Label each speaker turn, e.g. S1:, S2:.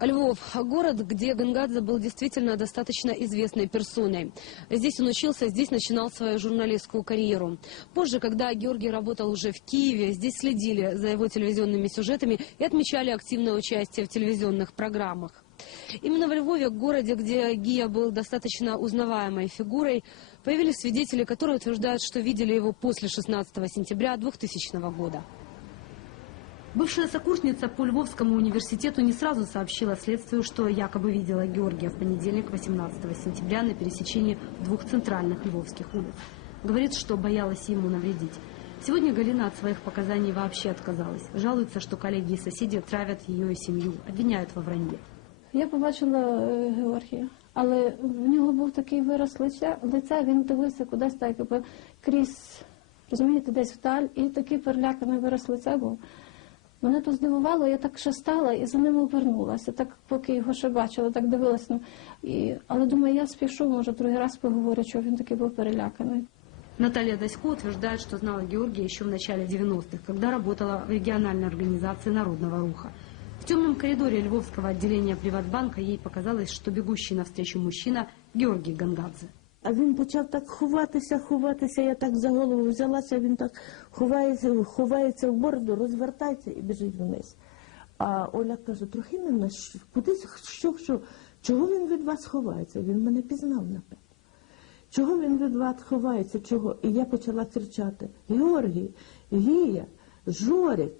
S1: Львов – город, где Гангадзе был действительно достаточно известной персоной. Здесь он учился, здесь начинал свою журналистскую карьеру. Позже, когда Георгий работал уже в Киеве, здесь следили за его телевизионными сюжетами и отмечали активное участие в телевизионных программах. Именно в Львове, городе, где Гия был достаточно узнаваемой фигурой, появились свидетели, которые утверждают, что видели его после 16 сентября 2000 года. Бывшая сокурсница по Львовскому университету не сразу сообщила следствию, что якобы видела Георгия в понедельник, 18 сентября, на пересечении двух центральных львовских улиц. Говорит, что боялась ему навредить. Сегодня Галина от своих показаний вообще отказалась. Жалуется, что коллеги и соседи травят ее и семью, обвиняют во вранье.
S2: Я побачила е, Георгія, але в нього був такий вираз лиця, лиця він дивився кудись так, якби крізь, розумієте, десь вдаль, і такий переляканий вираз лиця був. Мене то здивувало, я так ще стала і за ним обернулася, так поки його ще бачила, так дивилася. Ну, і, але думаю, я спішу, може, другий раз поговорю, що він такий був переляканий.
S1: Наталья Дасько утверждает, что знала Георгия еще в начале 90-х, когда работала в региональной организации Народного Руха. В темном коридоре Львовского отделения Приватбанка ей показалось, что бегущий навстречу мужчина Георгий Гангадзе.
S3: А він почав так ховатися, ховатися. Я так за голову взялася, він так ховається, ховається в бороду, розвертається і біжить вниз. А Оля каже, трохи мене, кудись, що, що, чого він від вас ховається? Він мене пізнав, напевно. Чого він від вас ховається? Чого? І я почала кричати: Георгій, Гія, Жорик.